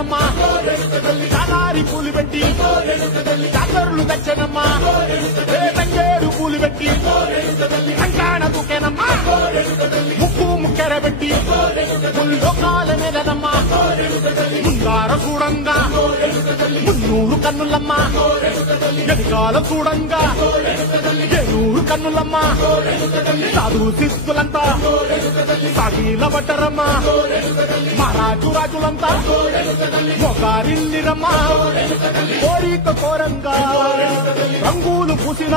తెచ్చనమ్మా చాలారి పూలు పెట్టి జాతరలు తెచ్చనమ్మా తంగేరు పూలు పెట్టి కంకాణ దూకేనమ్మా ముక్కు ముక్కెర పెట్టి ముల్లోకాల మీదనమ్మా ముంగార చూడంగా మున్నూరు కన్నులమ్మా ఎదిగాల చూడంగా ఏనూరు కన్నులమ్మా సాధు శిస్తులంతా సాగిల పడ్డరమ్మా మహారాజు రాజులంతా మొగారిల్లిరమ్మా కోరిక కోరంగా రంగులు పూసిన